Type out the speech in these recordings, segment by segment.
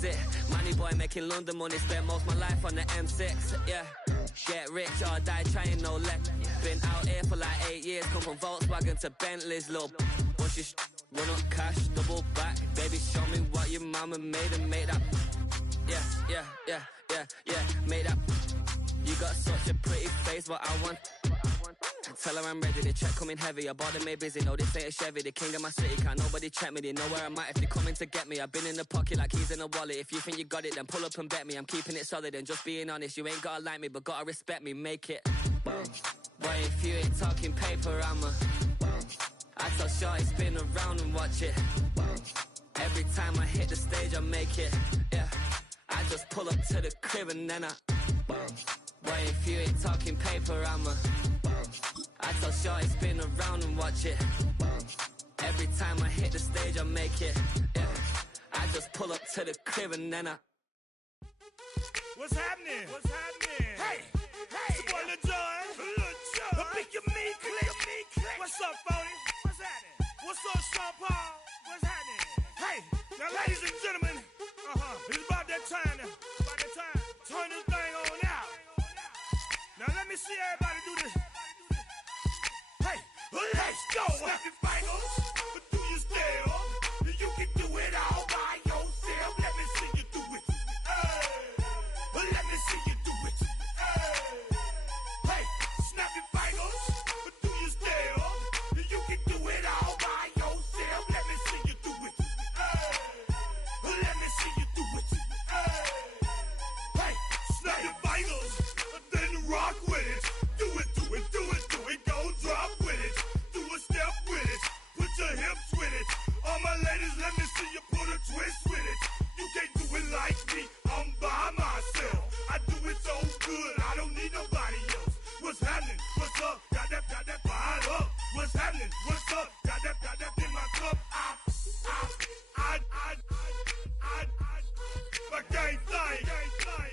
exit. Money boy making London money, spent most of my life on the M6. Yeah, get rich or die trying, no let. Been out here for like 8 years, come from Volkswagen to Bentley's, little. Once you run up cash, double back. Baby, show me what your mama made and make that. Yeah, make that. You got such a pretty face, but I want. Tell her I'm ready, the check coming heavy. I bought them made busy, no this ain't a Chevy. The king of my city, can't nobody check me. They know where I'm at if they coming to get me. I've been in the pocket like keys in a wallet. If you think you got it, then pull up and bet me. I'm keeping it solid and just being honest. You ain't gotta like me, but gotta respect me, make it. Boy, if you ain't talking paper, I tell Shorty spin around and watch it. Every time I hit the stage, I make it. Yeah, I just pull up to the crib and then boy, if you ain't talking paper, I tell Shorty spin around and watch it. Every time I hit the stage, I make it. Yeah, I just pull up to the crib and then What's happening? What's happening? Hey, it's your boy Lil Jon. I think you mean click. What's up, Phony? What's happening? What's up, Sean Paul? What's happening? Hey, now ladies and gentlemen, it's about that time now. Turn this thing on out. Now let me see everybody do this. Hey, let's go. Snap your fingers, do your step. You can do it all by yourself. Let me see you do it. Let me see you do it. Hey, snap your fingers, do your step. You can do it all by yourself. Let me see you do it. Let me see you do it. Hey, snap your fingers, then rock with it. Do it. Go drop with it. Do a step with it. Put your hips with it. All my ladies, let me see you put a twist with it. You can't do it like me. I'm by myself. I do it so good. I don't need nobody else. What's happening? What's up? Got that fired up. What's happening? What's up? Got that in my cup. I can't think.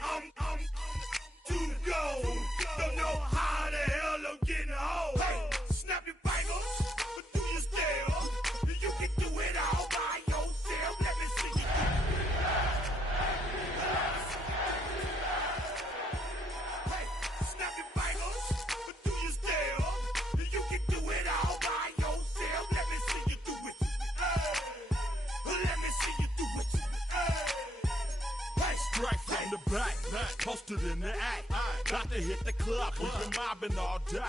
I'm too go. Don't know how the hell I'm getting home. Hey, snap your fingers, do your step. You can do it all by yourself. Let me see you. Hey, snap your fingers, do your step. You can do it all by yourself. Let me see you do it. Let me see you do it. Hey, straight from the back, posted in the act. Got to hit the club, we've been mobbing all day.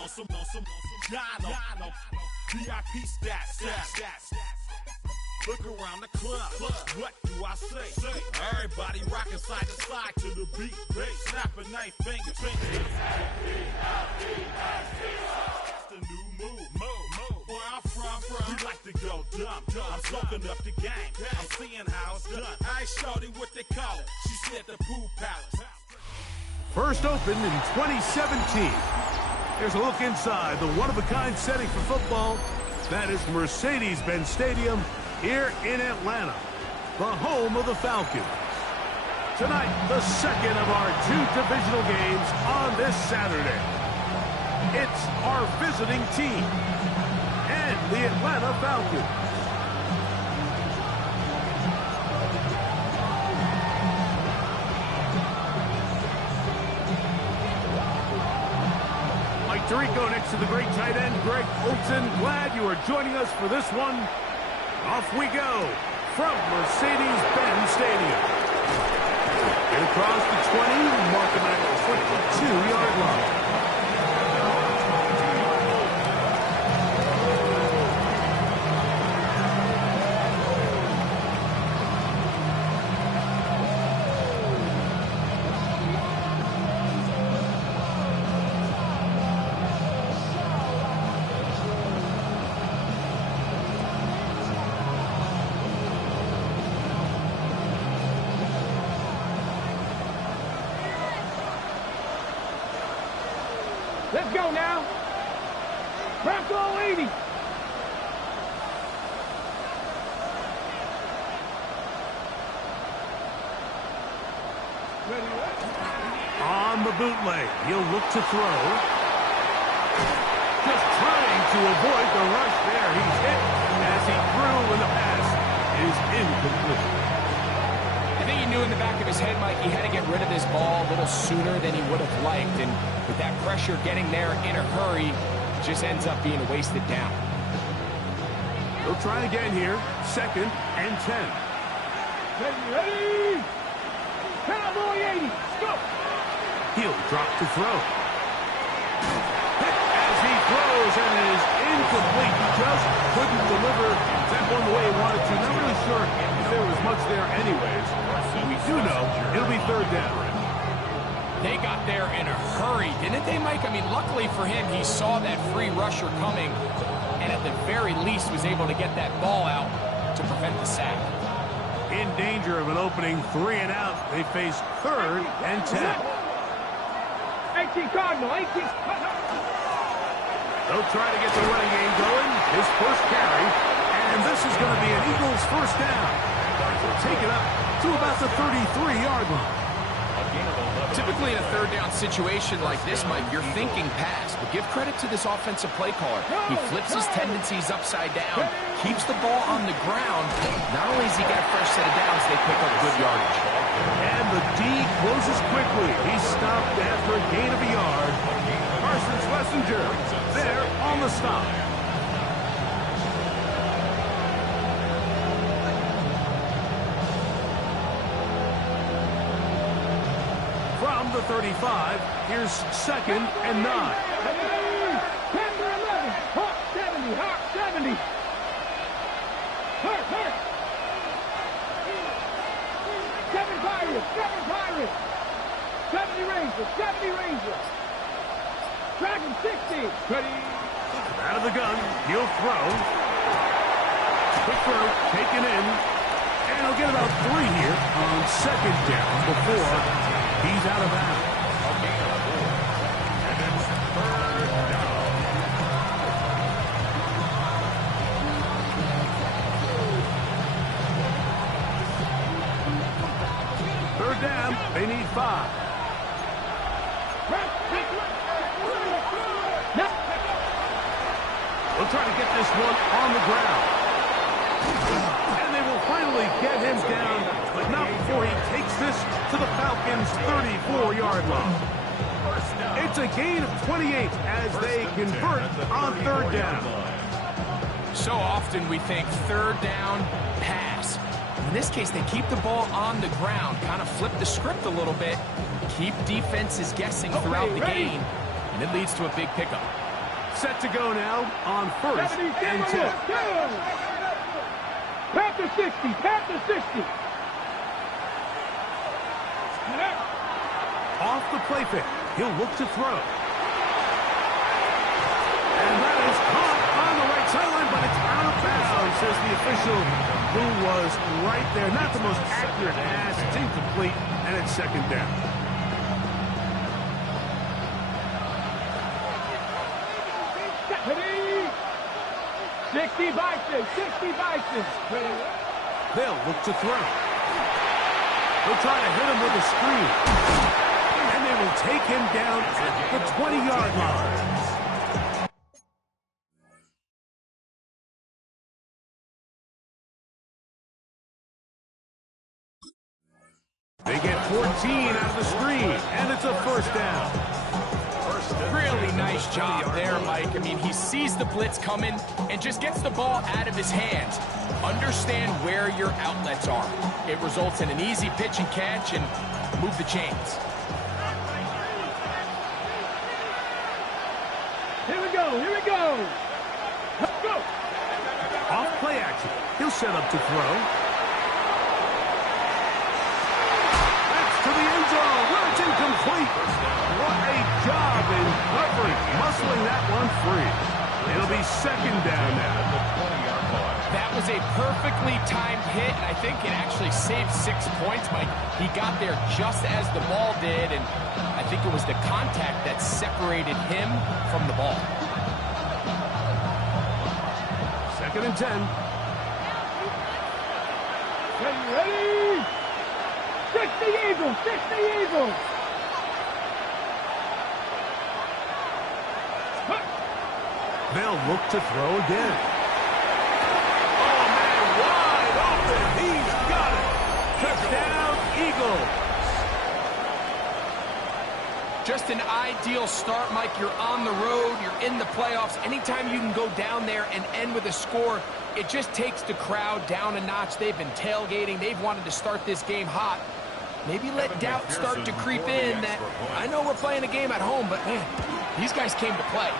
On some Dino, VIP stats. Look around the club, what do I say? Everybody rocking side to side to the beat. Snapping their fingers. That's the new move. Where I'm from, we like to go dumb. I'm soaking up the game. I'm seeing how it's done. I ain't shorty what they call it. She said the pool palace. First opened in 2017. Here's a look inside the one-of-a-kind setting for football. That is Mercedes-Benz Stadium here in Atlanta, the home of the Falcons. Tonight, the second of our 2 divisional games on this Saturday. It's our visiting team and the Atlanta Falcons. Tirico next to the great tight end, Greg Olsen. Glad you are joining us for this one. Off we go from Mercedes-Benz Stadium. And across the 20, marking at the 52-yard line. Let's go now. Bronco 80. On the bootleg, he'll look to throw. Just trying to avoid the rush there. He's hit as he threw, and the pass is incomplete. knew in the back of his head, Mike, he had to get rid of this ball a little sooner than he would have liked. And with that pressure getting there in a hurry, it just ends up being a wasted down. He'll try again here. 2nd and 10. Ready? Cowboy 80. Go. He'll drop to throw. As he throws, and it is incomplete. He just couldn't deliver that one the way he wanted to. Not really sure if there was much there anyways. We do know it'll be 3rd down. They got there in a hurry, didn't they, Mike? I mean, luckily for him, he saw that free rusher coming, and at the very least was able to get that ball out to prevent the sack. In danger of an opening 3 and out, they face 3rd and 10. 18 Cardinal, 18. They'll try to get the running game going. His first carry, and this is going to be an Eagles first down. They'll take it up to about the 33-yard line. Typically in a 3rd down situation like this, Mike, you're thinking pass, but give credit to this offensive play caller. He flips his tendencies upside down, keeps the ball on the ground. Not only does he get a fresh set of downs, they pick up good yardage. And the D closes quickly. He's stopped after a gain of a yard. Carson Schlesinger there on the stop. From the 35, here's 2nd and 9. 11. Hawk 70. Hawk 70. Hurt. 7 Pirates. 7 Pirates. 70 Rangers. 70 Rangers. Dragon 60. Ready. Out of the gun. He'll throw. Quick throw. Taken in. And he'll get about 3 here on 2nd down before he's out of bounds. And it's 3rd down. Third down, they need 5. They'll try to get this one on the ground. And they will finally get him down, but not before he takes this to the Falcons' 34-yard line. It's a gain of 28 as they convert on 3rd down. So often we think 3rd down, pass. In this case, they keep the ball on the ground, kind of flip the script a little bit, keep defenses guessing throughout the game, and it leads to a big pickup. Set to go now on 1st and 10. Panther 60. Panther 60. Off the play fake. He'll look to throw. And that is caught on the right sideline, but it's out of bounds, says the official, who was right there. Not the most accurate pass. It's incomplete, and it's 2nd down. Ready. 60 Bison. 60 Bison. They'll look to throw. They'll try to hit him with a screen. And they will take him down at the 20-yard line. They get 14 out of the screen, and it's a 1st down. Really nice job there, Mike. I mean, he sees the blitz coming and just gets the ball out of his hands. Understand where your outlets are. It results in an easy pitch and catch and move the chains. Here we go. Here we go. Let's go. Off play action. He'll set up to throw. That's to the end zone. Well, it's incomplete. What a job in covering, muscling that one free. It'll be 2nd down now. That was a perfectly timed hit, and I think it actually saved 6 points, Mike. He got there just as the ball did, and I think it was the contact that separated him from the ball. 2nd and 10. Ready? 60 Eagles. 60 Eagles. They'll look to throw again. Oh, man, wide open. He's got it. Touchdown, Eagles. Just an ideal start, Mike. You're on the road. You're in the playoffs. Anytime you can go down there and end with a score, it just takes the crowd down a notch. They've been tailgating. They've wanted to start this game hot. Maybe let doubt start to creep in that I know we're playing a game at home, but man, these guys came to play.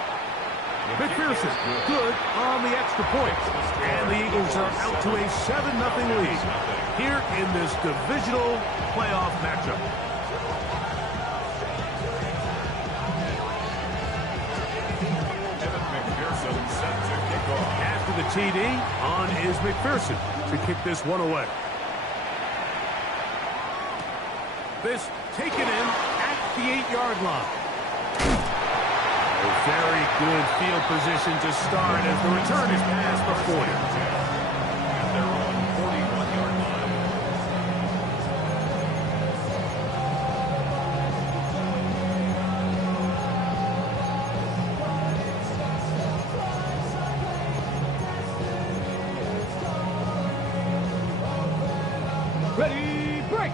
McPherson, good on the extra point. And the Eagles are out to a 7-0 lead here in this divisional playoff matchup. After the TD, on is McPherson to kick this one away. This taken in at the 8-yard line. A very good field position to start as the return is past the 40. They're on 41-yard line. Ready, break.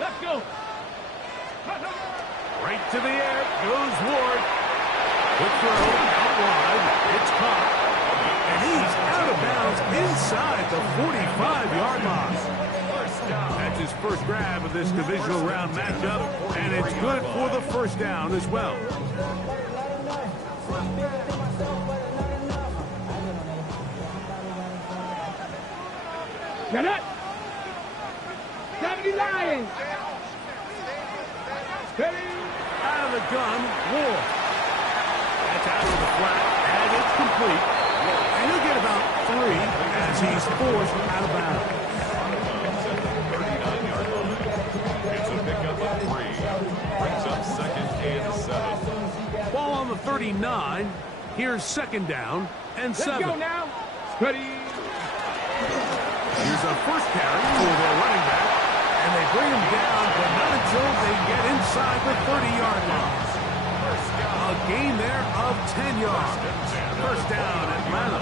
Let's go. Right to the air goes Ward. Quick throw out wide. It's caught. And he's out of bounds inside the 45-yard line. That's his first grab of this divisional round matchup, and it's good for the first down as well. Get it. 70 Lions. Ready. Out of the gun, Ward. That's out of the flat, and it's complete. And he'll get about 3 as he's forced out of bounds. 39-yard line. It's a pickup of 3. Brings up second and 7. Ball on the 39. Here's second down and 7. Let's go now. Ready. Here's a first carry for their running back. And they bring him down, but not until they get inside the 30-yard line. A gain there of 10 yards. First down, Atlanta.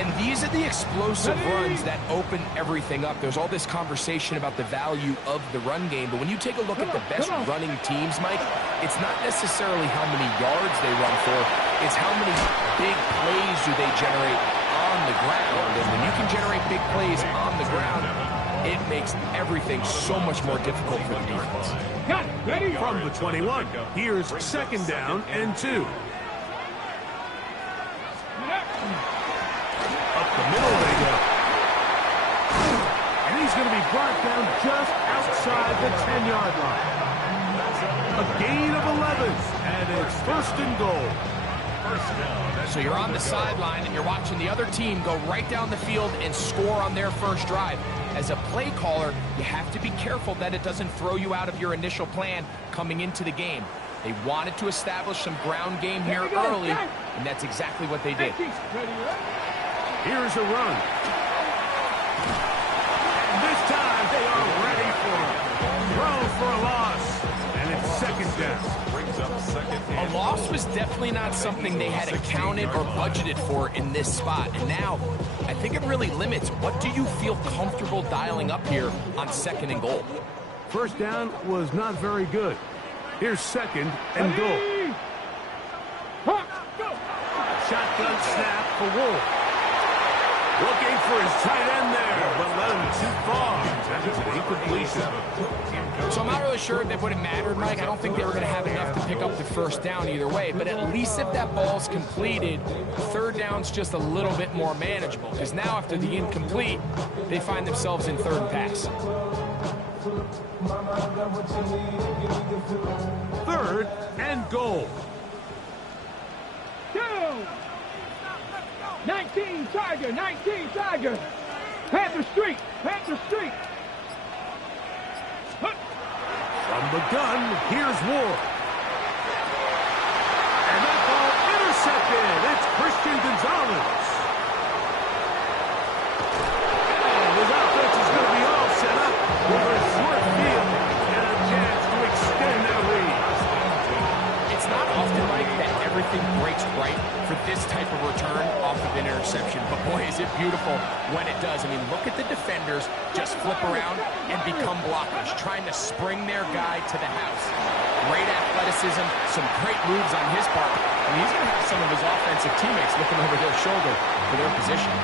And these are the explosive runs that open everything up. There's all this conversation about the value of the run game, but when you take a look at the best running teams, Mike, it's not necessarily how many yards they run for, it's how many big plays do they generate on the ground. And when you can generate big plays on the ground, it makes everything so much more difficult for the defense. Got it. Ready. From the 21, here's second down and 2. Up the middle they go. And he's going to be brought down just outside the 10-yard line. A gain of 11, and it's first and goal. So you're on the sideline and you're watching the other team go right down the field and score on their first drive. As a play caller, you have to be careful that it doesn't throw you out of your initial plan coming into the game. They wanted to establish some ground game here early, and that's exactly what they did. Here's a run. And this time they are ready for it. Throw for a loss. And it's second down. A loss was definitely not something they had accounted or budgeted for in this spot. And now, I think it really limits what do you feel comfortable dialing up here on second and goal. First down was not very good. Here's second and goal. Shotgun snap for Wolf. Looking for his tight end there, but let him too far. That's an incompletion. So I'm not really sure if that would have mattered, Mike. I don't think they were going to have enough to pick up the first down either way. But at least if that ball's completed, third down's just a little bit more manageable. Because now after the incomplete, they find themselves in third and pass. Third and goal. 19 Tiger, 19 Tiger. Panther Street, Panther Street. From the gun, here's Ward. And that ball intercepted. It's Christian Gonzalez. And his offense is going to be all set up with a short field and a chance to extend their lead. It's not often like that everything breaks right for this type of return off of an interception. But boy, is it beautiful when it does. I mean, look at the defenders just flip around and become blockers, trying to spring their guy to the house. Great athleticism, some great moves on his part. And he's going to have some of his offensive teammates looking over their shoulder for their position.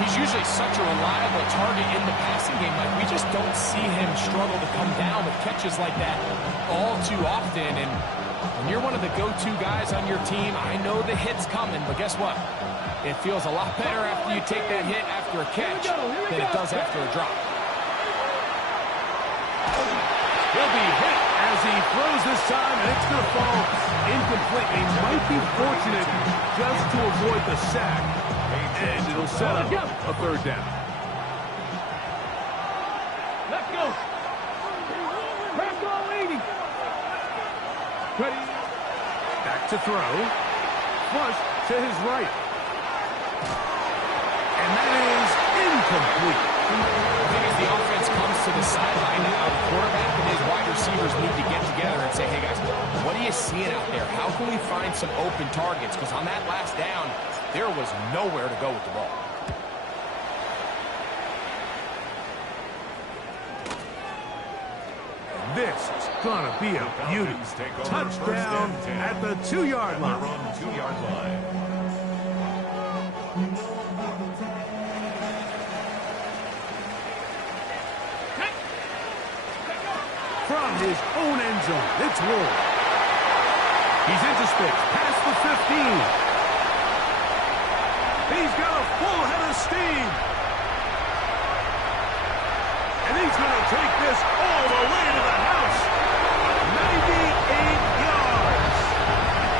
He's usually such a reliable target in the passing game. Like, we just don't see him struggle to come down with catches like that all too often. And when you're one of the go-to guys on your team, I know the hit's coming, but guess what? It feels a lot better after you take that hit after a catch than it does after a drop. He'll be hit as he throws this time, and it's going to fall incomplete. He might be fortunate just to avoid the sack, and it'll set up a third down. Let's go. Press all 80. Ready. Back to throw. Flush to his right. And that is incomplete. I think as the offense comes to the sideline now, the quarterback and his wide receivers need to get together and say, hey guys, what are you seeing out there? How can we find some open targets? Because on that last down, there was nowhere to go with the ball. This is going to be a beauty. Touchdown at the 2-yard line. From his own end zone, it's Ward. He's into space, past the 15. He's got a full head of steam. And he's going to take this all the way to the house. 98 yards.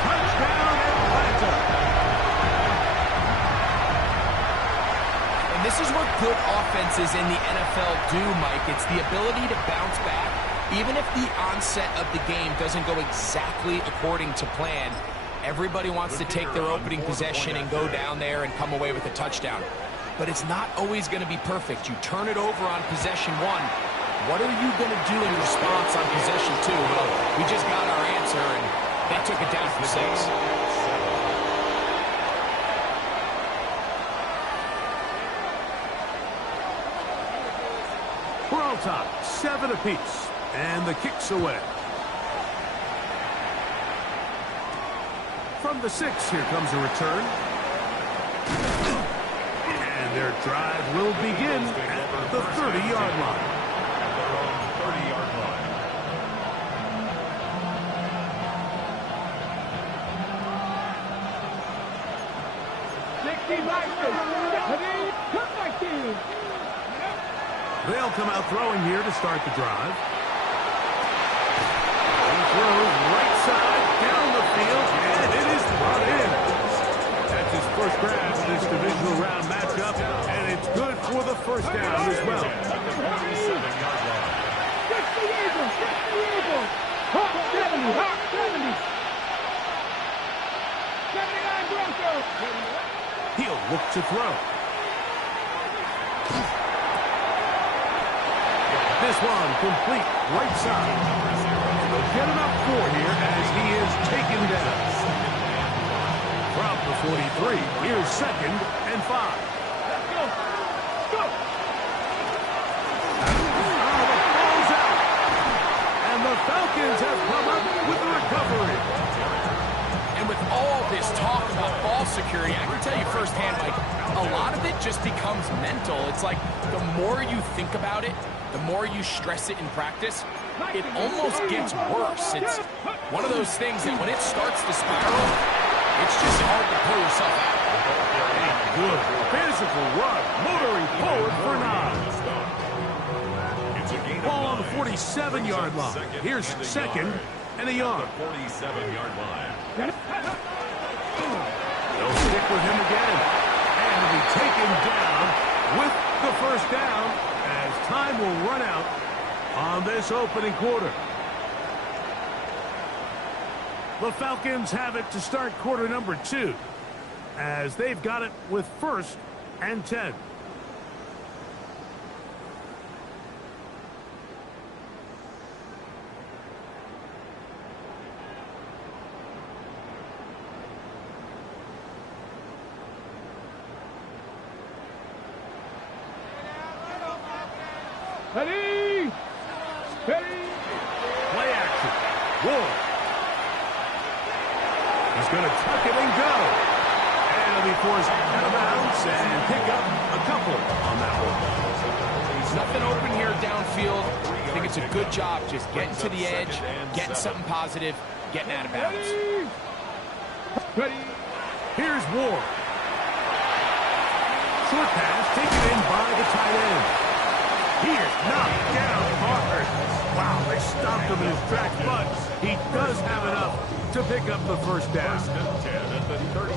Touchdown, Atlanta. And this is what good offenses in the NFL do, Mike. It's the ability to bounce back. Even if the onset of the game doesn't go exactly according to plan, everybody wants to take their opening possession and go down there and come away with a touchdown. But it's not always going to be perfect. You turn it over on possession 1. What are you going to do in response on possession 2? Well, we just got our answer, and they took it down for 6. We're on top, 7 apiece, and the kick's away. From the 6, here comes a return. And their drive will begin at the 30-yard line. 60 They'll come out throwing here to start the drive. He throws right side, down the field, and it is brought in. That's his first grab in this divisional round matchup, and it's good for the first down as well. 60 Eagles. Hawk 70. Hawk 70. 79 Broncos. He'll look to throw. This one complete right side. And they'll get him up 4 here as he is taken down. From the 43, here's 2nd and 5. Let's go. Go. The ball's out. And the Falcons have come up with the recovery. And with all this talk about ball security, I can tell you firsthand, Mike, a lot of it just becomes mental. It's like the more you think about it, the more you stress it in practice, it almost gets worse. It's one of those things that when it starts to spiral, it's just hard to pull yourself out. Good physical run, motoring forward for 9. Ball on the 47-yard line. Here's 2nd and a yard. 47-yard line. They'll stick with him again. And he'll be taken down with the first down as time will run out on this opening quarter. The Falcons have it to start quarter number 2 as they've got it with 1st and 10. Ready? Ready? Play action. Ward. He's going to tuck it and go. And he'll be forced out of bounds and pick up a couple on that one. Nothing open here downfield. I think it's a good job just getting to the edge, getting something positive, getting out of bounds. Ready? Ready? Here's Ward. Short pass taken in by the tight end. He is knocked down hard. Wow, they stopped him in his tracks, but he does have enough to pick up the first down.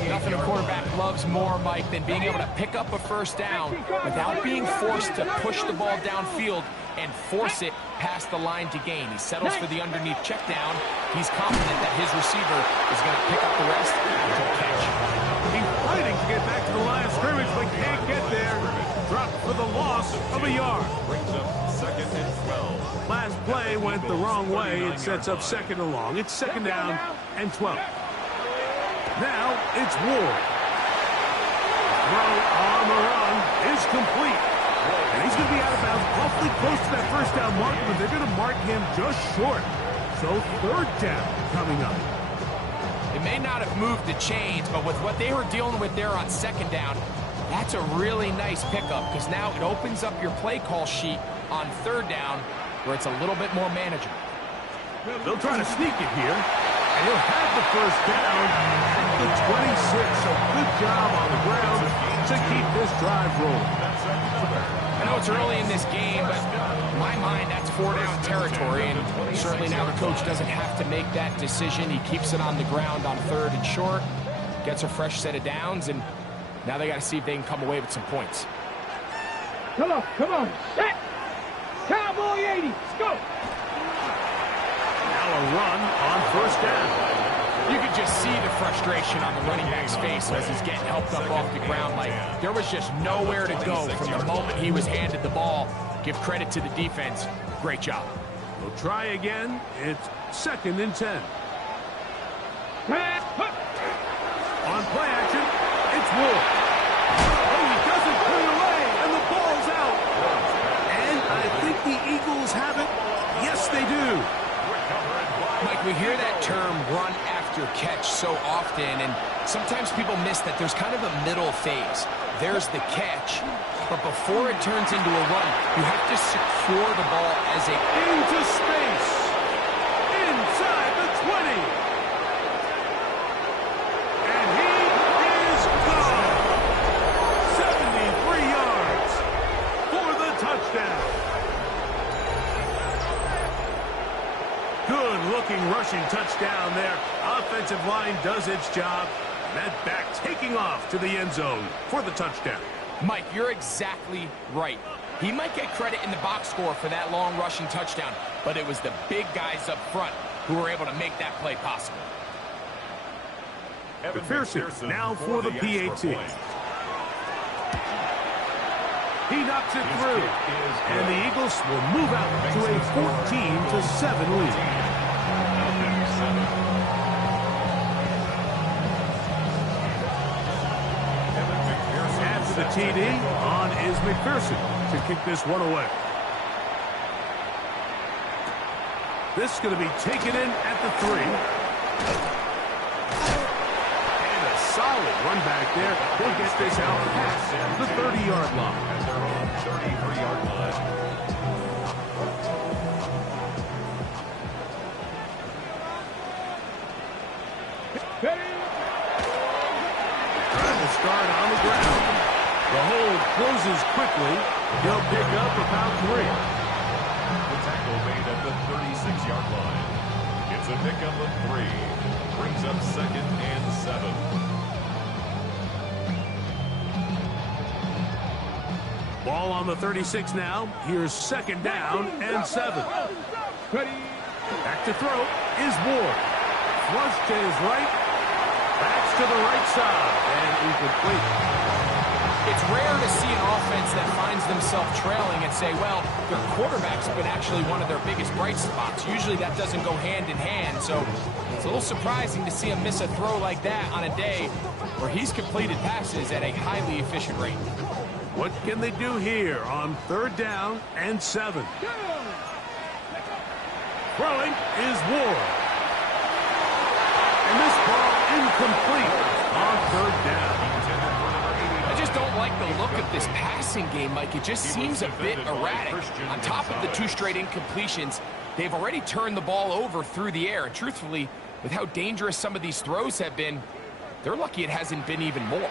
Nothing a quarterback loves more, Mike, than being able to pick up a first down without being forced to push the ball downfield and force it past the line to gain. He settles for the underneath check down. He's confident that his receiver is going to pick up the rest until catch. He's fighting to get back to the line of scrimmage, but can't get there. Dropped for the loss of a yard. Brings up 2nd and 12. Last play went the wrong way. It sets up 2nd and long. It's 2nd down and 12. Now it's Ward. Throw on the run is complete. And he's going to be out of bounds awfully close to that first down mark, but they're going to mark him just short. So 3rd down coming up. It may not have moved the chains, but with what they were dealing with there on 2nd down, that's a really nice pickup because now it opens up your play call sheet on 3rd down where it's a little bit more manageable. They'll try to sneak it here, and he'll have the first down at the 26. So good job on the ground to keep this drive rolling. I know it's early in this game, but in my mind, that's 4-down territory, and certainly now the coach doesn't have to make that decision. He keeps it on the ground on 3rd and short, gets a fresh set of downs, and now they got to see if they can come away with some points. Come on, come on. Set. Cowboy 80. Let's go. Now a run on 1st down. You could just see the frustration on the running back's face as he's getting helped up off the ground. Like, there was just nowhere to go from the moment he was handed the ball. Give credit to the defense. Great job. We'll try again. It's 2nd and 10. On play action, it's Ward. Oh, he doesn't put it away, and the ball's out. And I think the Eagles have it. Yes, they do. Mike, we hear that term run after catch so often, and sometimes people miss that there's kind of a middle phase. There's the catch, but before it turns into a run, you have to secure the ball as a... Into space. Inside the 20. And he is gone. 73 yards for the touchdown. Good-looking rushing touchdown there. Offensive line does its job. That back taking off to the end zone for the touchdown. Mike, you're exactly right. He might get credit in the box score for that long rushing touchdown, but it was the big guys up front who were able to make that play possible. McPherson now for the PAT. He knocks it through, and the Eagles will move out to a 14-7 lead. After the TD, on is McPherson to kick this one away. This is going to be taken in at the 3. And a solid run back there. He'll get this out past the 30-yard line. At their own 33-yard line. Trying to start on the ground. The hold closes quickly. He'll pick up about 3. The tackle made at the 36-yard line. It's a pickup of 3. Brings up 2nd and 7. Ball on the 36 now. Here's 2nd down and 7. Back to throw is Ward. Flush to his right. Backs to the right side. And incomplete. It's rare to see an offense that finds themselves trailing and say, well, their quarterback's been actually one of their biggest bright spots. Usually that doesn't go hand in hand, so it's a little surprising to see him miss a throw like that on a day where he's completed passes at a highly efficient rate. What can they do here on 3rd down and 7? Throwing is Ward. And this ball incomplete on 3rd down. I just don't like the look of this passing game, Mike. It just seems a bit erratic. On top of the 2 straight incompletions, they've already turned the ball over through the air. And truthfully, with how dangerous some of these throws have been, they're lucky it hasn't been even more.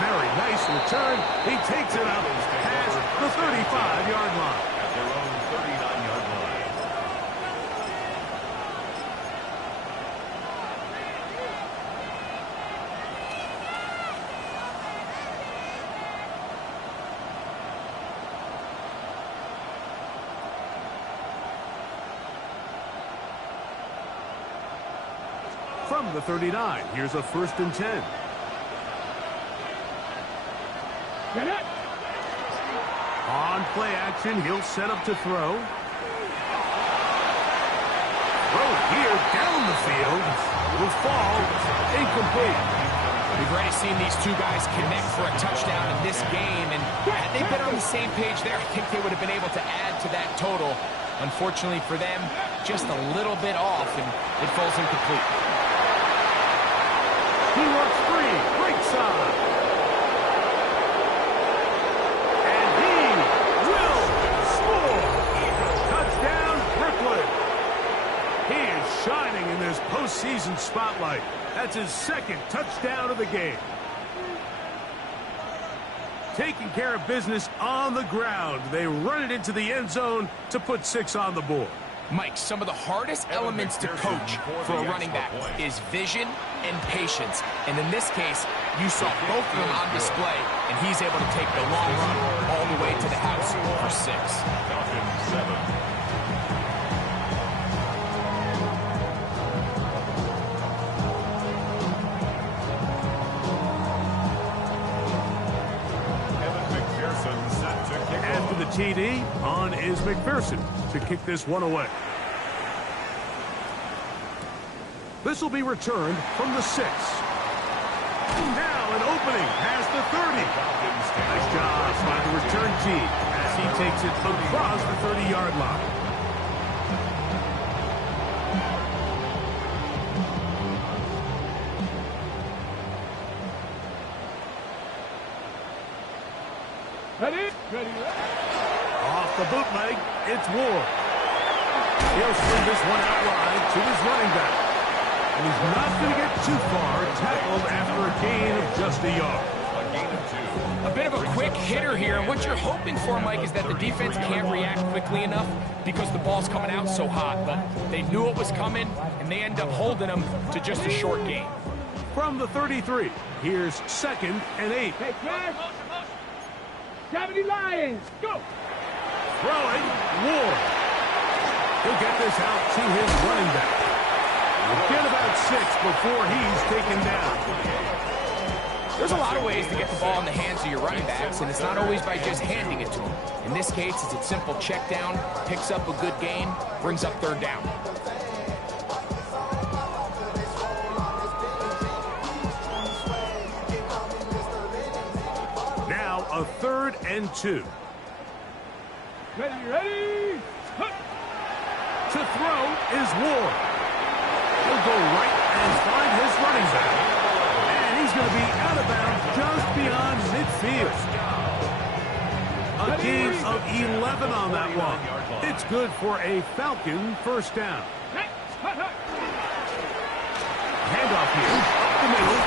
Very nice return. He takes it up past the 35-yard line. At their own 39-yard line. From the 39, here's a 1st and 10. On play action, he'll set up to throw. Throw here down the field. Will fall incomplete. We've already seen these 2 guys connect for a touchdown in this game, and had they been on the same page there, I think they would have been able to add to that total. Unfortunately for them, just a little bit off, and it falls incomplete. He works free, right side. And he will score. Touchdown, Brooklyn. He is shining in this postseason spotlight. That's his 2nd touchdown of the game. Taking care of business on the ground. They run it into the end zone to put 6 on the board. Mike, some of the hardest elements to coach for a running back is vision and patience. And in this case, you saw both of them on display, and he's able to take the long run all the way to the house for 6. Falcons 7. After the TD, on is McPherson to kick this one away. This will be returned from the 6. Now an opening past the 30. Nice job by the return team as he takes it across the 30-yard line. Ready? Off the bootleg, it's Ward. He'll swing this one out wide to his running back. And he's not going to get too far, tackled after a gain of just a yard. A gain of 2. A bit of a quick hitter here, and what you're hoping for, Mike, is that the defense can't react quickly enough because the ball's coming out so hot. But they knew it was coming, and they end up holding them to just a short gain. From the 33, here's 2nd and 8. Hey, guys. 70 Lions, go! Throwing, Ward. He'll get this out to his running back. He'll get about 6 before he's taken down. There's a lot of ways to get the ball in the hands of your running backs, and it's not always by just handing it to them. In this case, it's a simple check down, picks up a good gain, brings up 3rd down. Now a 3rd and 2. Ready? To throw is Ward. He'll go right and find his running back. And he's going to be out of bounds just beyond midfield. A gain of 11 on that one. It's good for a Falcon 1st down. Handoff here, up the middle.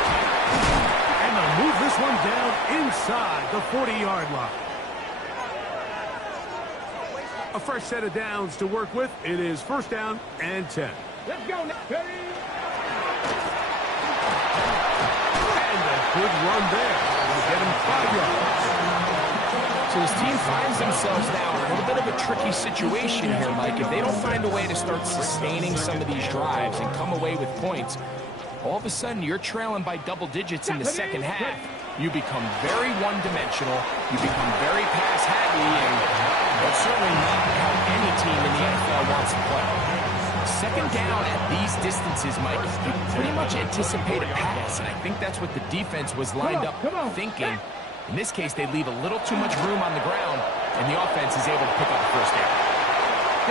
And they'll move this one down inside the 40-yard line. A fresh set of downs to work with. It is 1st down and 10. Let's go, Nick. Ready? And a good run there. Will get him 5 yards. So his team finds themselves now in a little bit of a tricky situation here, Mike. If they don't find a way to start sustaining some of these drives and come away with points, all of a sudden you're trailing by double digits in the second half. You become very one-dimensional, you become very pass-happy, and that's certainly not how any team in the NFL wants to play. Second down at these distances, Mike, you pretty much anticipate a pass, and I think that's what the defense was lined up thinking. In this case, they leave a little too much room on the ground, and the offense is able to pick up the first down.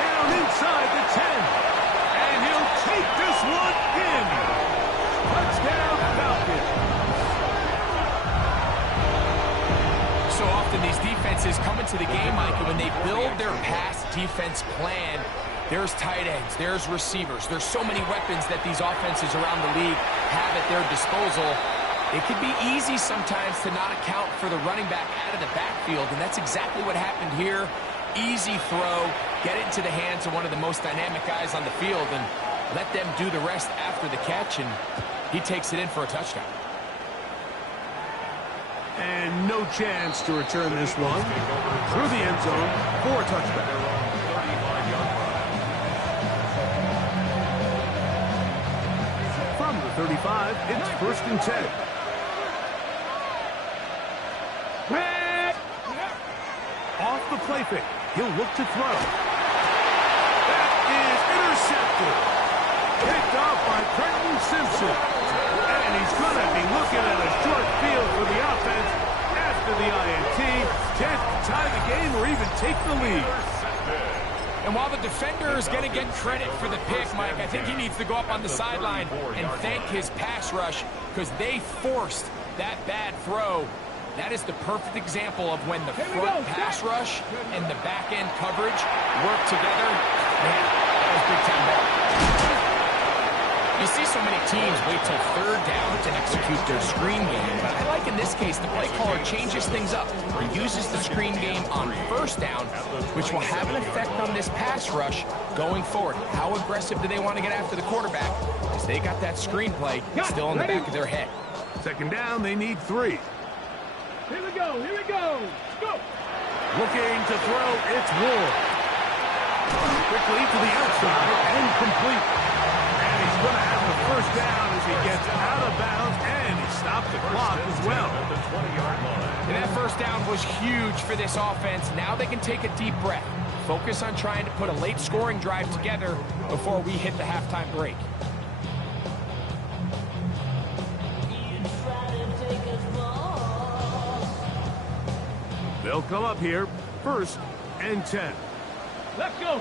Down inside the 10, and he'll take this one in. Touchdown, Falcons. So often these defenses come into the game, Mike, and when they build their pass defense plan, there's tight ends, there's receivers, there's so many weapons that these offenses around the league have at their disposal. It can be easy sometimes to not account for the running back out of the backfield, and that's exactly what happened here. Easy throw, get it into the hands of one of the most dynamic guys on the field, and let them do the rest after the catch, and he takes it in for a touchdown. And no chance to return this one through the end zone for a touchback. From the 35, it's 1st and 10. Off the play fake, he'll look to throw. That is intercepted. Picked off by Trenton Simpson. And he's going to be looking at a short field for the offense after the INT. Can't tie the game or even take the lead. And while the defender is going to get credit for the pick, Mike, I think he needs to go up on the sideline and thank his pass rush because they forced that bad throw. That is the perfect example of when the front pass rush and the back-end coverage work together. Man, that was big-time ball. You see so many teams wait till 3rd down to execute their screen game, but I like in this case the play caller changes things up and uses the screen game on 1st down, which will have an effect on this pass rush going forward. How aggressive do they want to get after the quarterback? Because they got that screen play still in the back of their head. 2nd down, they need 3. Here we go, here we go. Go. Looking to throw, it's Ward. Quickly to the outside and complete. And he's going to have the 1st down as he gets out of bounds, and he stopped the clock as well. And that 1st down was huge for this offense. Now they can take a deep breath. Focus on trying to put a late scoring drive together before we hit the halftime break. They'll come up here, 1st and 10. Let's go.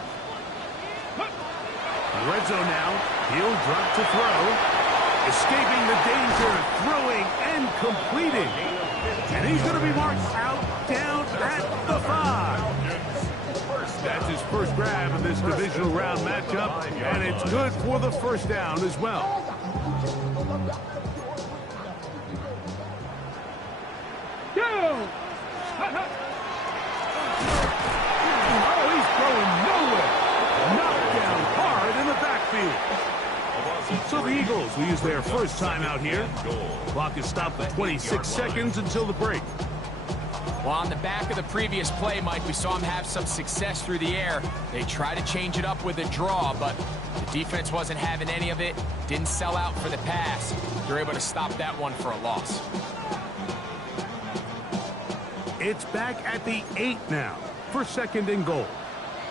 Red zone now. He'll drop to throw. Escaping the danger, throwing and completing. And he's going to be marked out down at the 5. That's his 1st grab in this divisional round matchup, and it's good for the 1st down as well. Go. Oh, he's going nowhere. Knocked down hard in the backfield. So the Eagles will use their 1st timeout here. Clock is stopped at 26 seconds until the break. Well, on the back of the previous play, Mike, we saw him have some success through the air. They tried to change it up with a draw, but the defense wasn't having any of it. Didn't sell out for the pass. They're able to stop that one for a loss. It's back at the 8 now for 2nd and goal.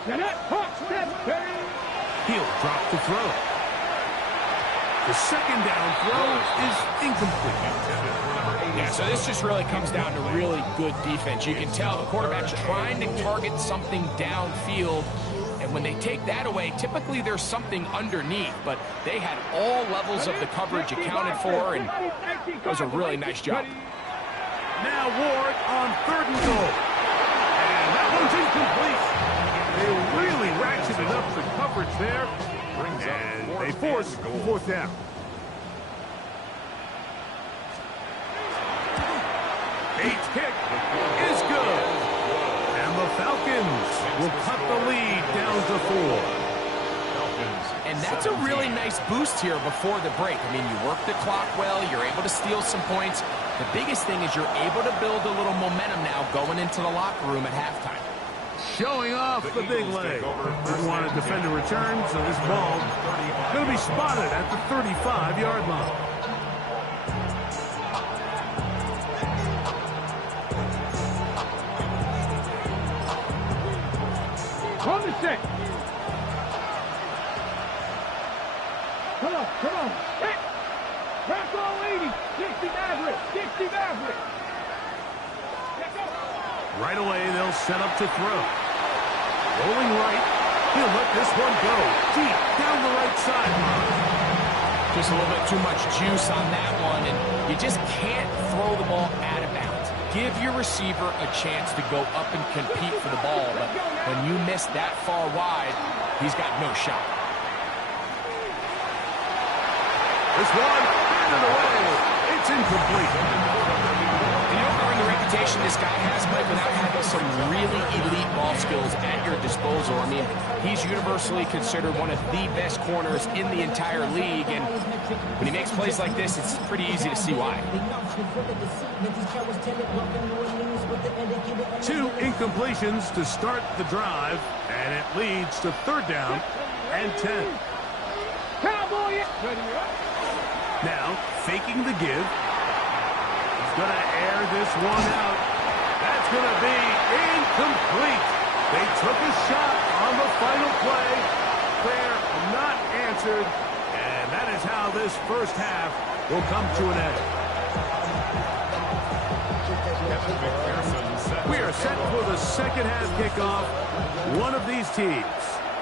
He'll drop to throw. The 2nd down throw is incomplete. Yeah, so this just really comes down to really good defense. You can tell the quarterback's trying to target something downfield, and when they take that away, typically there's something underneath, but they had all levels of the coverage accounted for, and it was a really nice job. Now Ward on 3rd and goal. And that one's incomplete. They really ratcheted up the coverage there. And they force 4th down. Bates' kick is good. And the Falcons will cut the lead down to 4. And that's a really nice boost here before the break. I mean, you work the clock well, you're able to steal some points. The biggest thing is you're able to build a little momentum now going into the locker room at halftime. Showing off the big leg. Didn't want to defend a return, so this ball going to be spotted at the 35-yard line. set. Come on, come on. Set. Crack all 80. 60 Maverick. 60 Maverick. Let's go. Right away, they'll set up to throw. Rolling right. He'll let this one go. Deep down the right sideline. Just a little bit too much juice on that one, and you just can't throw the ball out of bounds. Give your receiver a chance to go up and compete for the ball, but when you miss that far wide, he's got no shot. This one, batted away. It's incomplete. And you don't earn the reputation this guy has, Mike, without having some really elite ball skills at your disposal. I mean, he's universally considered one of the best corners in the entire league, and when he makes plays like this, it's pretty easy to see why. 2 incompletions to start the drive, and it leads to 3rd down and 10. Cowboy. Now, faking the give. He's going to air this one out. That's going to be incomplete. They took a shot on the final play. Prayer not answered. And that is how this first half will come to an end. We are set for the second half kickoff. One of these teams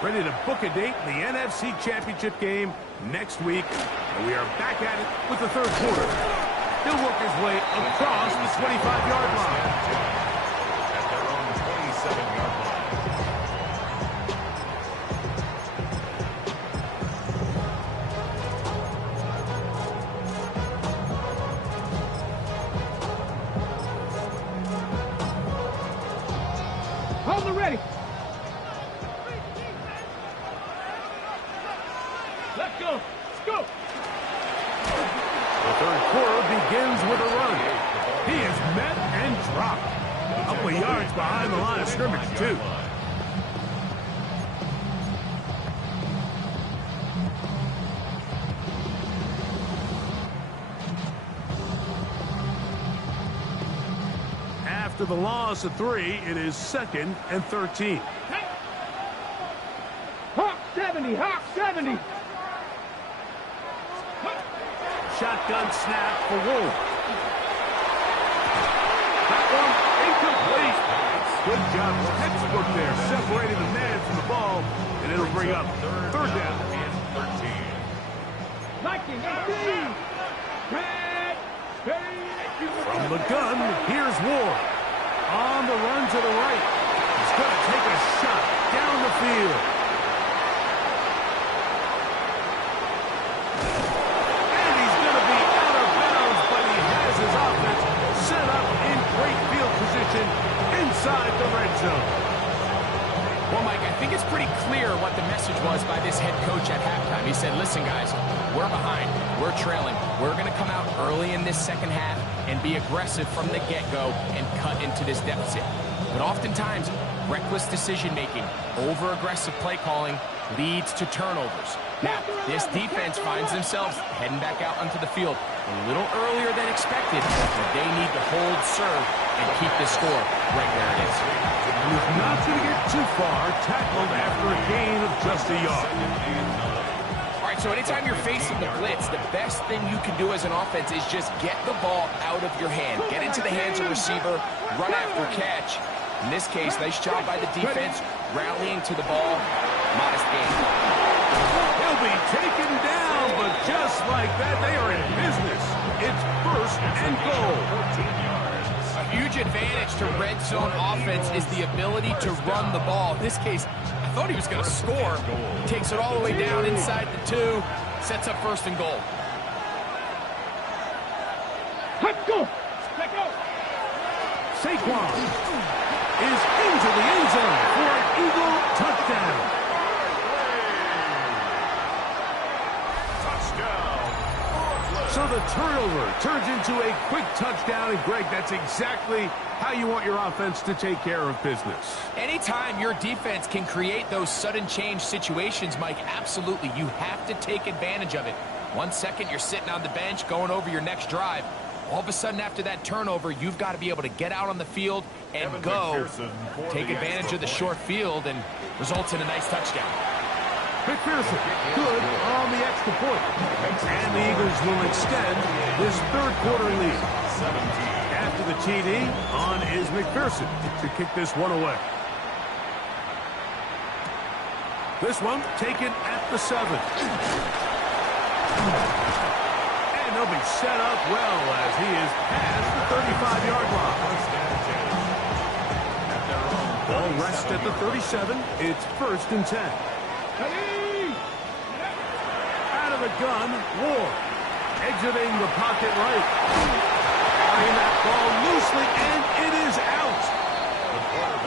ready to book a date in the NFC Championship game next week. And we are back at it with the 3rd quarter. He'll work his way across the 25-yard line. At their own 27-yard line. Hold the ready. Let's go. Let's go. The 3rd quarter begins with a run. He is met and dropped. A couple of yards behind the line of scrimmage, too. After the loss of 3, it is 2nd and 13. Hawk 70. Hawk 70. Shotgun snap for Wolf. That one incomplete. Good job, textbook there, separating the man from the ball, and it'll bring up 3rd down and 13. 19. From the gun, here's Ward. On the run to the right. He's going to take a shot down the field. And he's going to be out of bounds, but he has his offense set up in great field position inside the red zone. Well, Mike, I think it's pretty clear what the message was by this head coach at halftime. He said, listen, guys, we're behind. We're trailing. We're going to come out early in this second half and be aggressive from the get-go and cut into this deficit. But oftentimes, reckless decision-making, over-aggressive play calling leads to turnovers. Now, this defense finds themselves heading back out onto the field a little earlier than expected, but they need to hold serve and keep this score right where it is. He's not going to get too far, tackled after a gain of just a yard. All right, so anytime you're facing the blitz, the best thing you can do as an offense is just get the ball out of your hand. Get into the hands of the receiver, run after catch. In this case, nice job by the defense, rallying to the ball. Modest gain. He'll be taken down, but just like that, they are in business. It's 1st and goal. A huge advantage to red zone offense is the ability to run the ball. In this case, I thought he was going to score. Takes it all the way down inside the 2. Sets up 1st and goal. Let's go. Let's go. Saquon is into the end zone for an Eagle touchdown. So the turnover turns into a quick touchdown. And, Greg, that's exactly how you want your offense to take care of business. Anytime your defense can create those sudden change situations, Mike, absolutely, you have to take advantage of it. 1 second, you're sitting on the bench going over your next drive. All of a sudden, after that turnover, you've got to be able to get out on the field and go. Take advantage of the short field and results in a nice touchdown. McPherson, good on the extra point. And the Eagles will extend this third quarter lead. After the TD, on is McPherson to kick this one away. This one taken at the 7. And he'll be set up well as he is past the 35-yard line. Ball rests at the 37. It's 1st and 10. Out of the gun, Ward. Exiting the pocket right. Carrying that ball loosely, and it is out.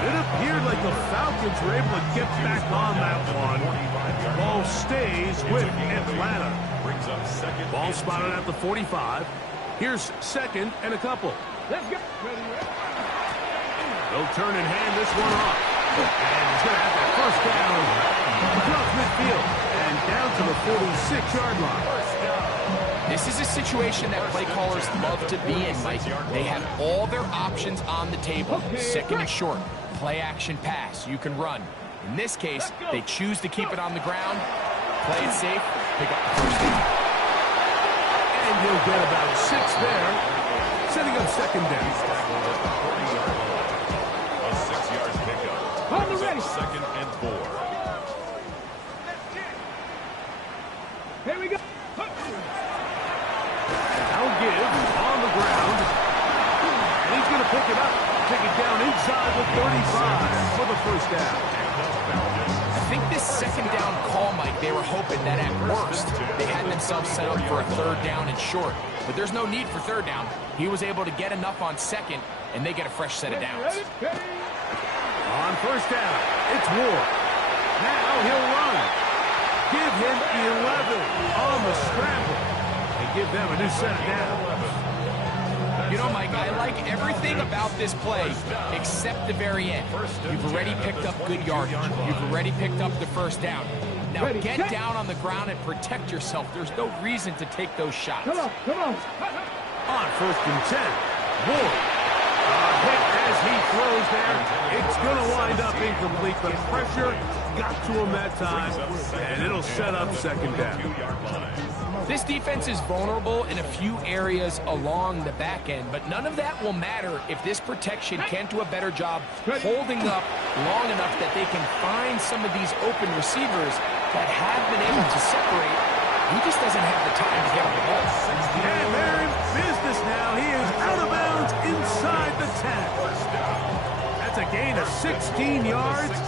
It appeared like the Falcons were able to get back on that one. Ball stays with Atlanta. Ball spotted at the 45. Here's 2nd and a couple. Let's go. They'll turn and hand this one off. And he's going to have that first down across midfield and down to the 46-yard line. This is a situation that play callers love to be in, Mike. They have all their options on the table. 2nd and short, play action pass, you can run. In this case, they choose to keep it on the ground, play it safe, pick up the first down. And he'll get about 6 there, setting up 2nd down. A 6-yard pickup. On the ready. 2nd and 4. Here we go. Now give on the ground. And he's going to pick it up. Take it down inside the 35 for the first down. I think this 2nd down call, Mike, they were hoping that at worst they had themselves set up for a 3rd down and short. But there's no need for 3rd down. He was able to get enough on 2nd, and they get a fresh set of downs. On 1st down, it's Ward. Now he'll run. Give him 11 on the scramble. And give them a new set of downs. You know, Mike, I like everything about this play except the very end. You've already picked up good yardage. You've already picked up the first down. Now get down on the ground and protect yourself. There's no reason to take those shots. Come on, come on. On 1st and 10, Ward. A hit as he throws there. It's going to wind up incomplete, but pressure got to him that time, and it'll set up 2nd down. This defense is vulnerable in a few areas along the back end, but none of that will matter if this protection can't do a better job holding up long enough that they can find some of these open receivers that have been able to separate. He just doesn't have the time to get on the ball. And they're in business now. He is out of bounds inside the 10. That's a gain of 16 yards,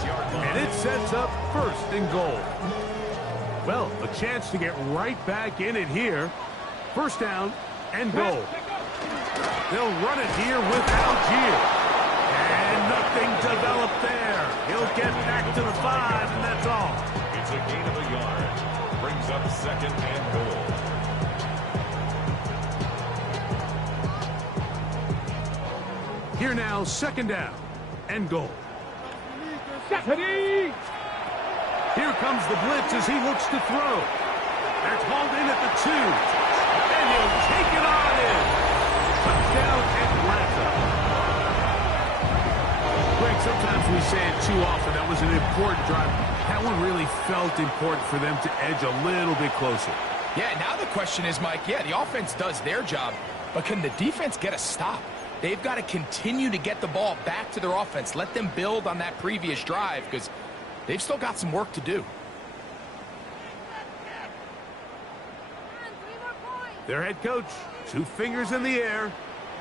and it sets up 1st and goal. Well, a chance to get right back in it here. 1st down and goal. They'll run it here with Algier. And nothing developed there. He'll get back to the 5, and that's all. It's a gain of a yard. Brings up 2nd and goal. Here now, 2nd down and goal. Stephanie! Here comes the blitz as he looks to throw. That's hauled in at the 2. And he'll take it on in. Touchdown, Atlanta. Greg, sometimes we say it too often. That was an important drive. That one really felt important for them to edge a little bit closer. Yeah, now the question is, Mike, yeah, the offense does their job, but can the defense get a stop? They've got to continue to get the ball back to their offense. Let them build on that previous drive because they've still got some work to do. Their head coach, 2 fingers in the air.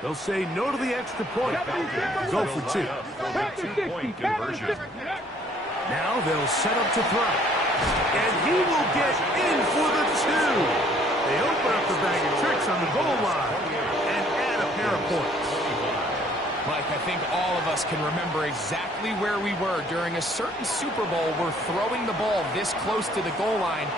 They'll say no to the extra point. Go for 2. Now they'll set up to throw. And he will get in for the 2. They open up the bag of tricks on the goal line and add a pair of points. Mike, I think all of us can remember exactly where we were during a certain Super Bowl where throwing the ball this close to the goal line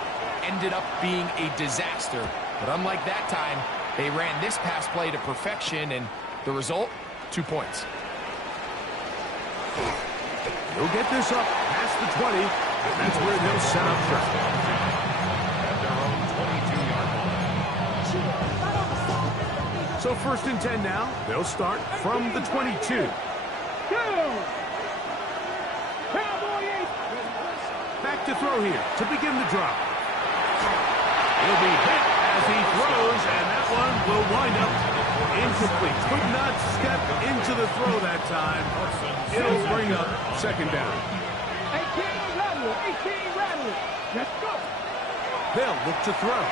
ended up being a disaster. But unlike that time, they ran this pass play to perfection, and the result, 2 points. He'll get this up past the 20, and that's where they'll set up shop. At their own 22-yard line. So 1st and 10 now. They'll start from the 22. Back to throw here to begin the drive. He'll be hit as he throws, and that one will wind up incomplete. Could not step into the throw that time. It'll bring up 2nd down. 18 rattle. Let's go. They'll look to throw.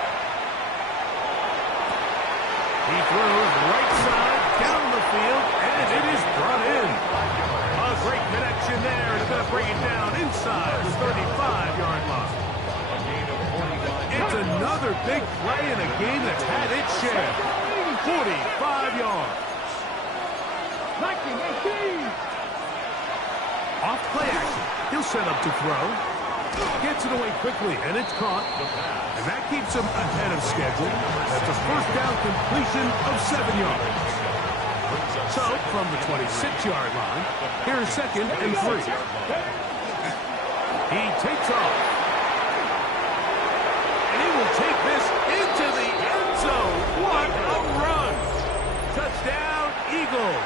He throws right side down the field, and it is brought in. A great connection there. It's going to bring it down inside the 35-yard line. It's another big play in a game that's had its share. 45 yards. 19, 18. Off play action. He'll set up to throw. Gets it away quickly, and it's caught. And that keeps him ahead of schedule. That's a 1st down completion of 7 yards. So, from the 26-yard line, here's 2nd and 3. He takes off. And he will take this into the end zone. What a run! Touchdown, Eagles.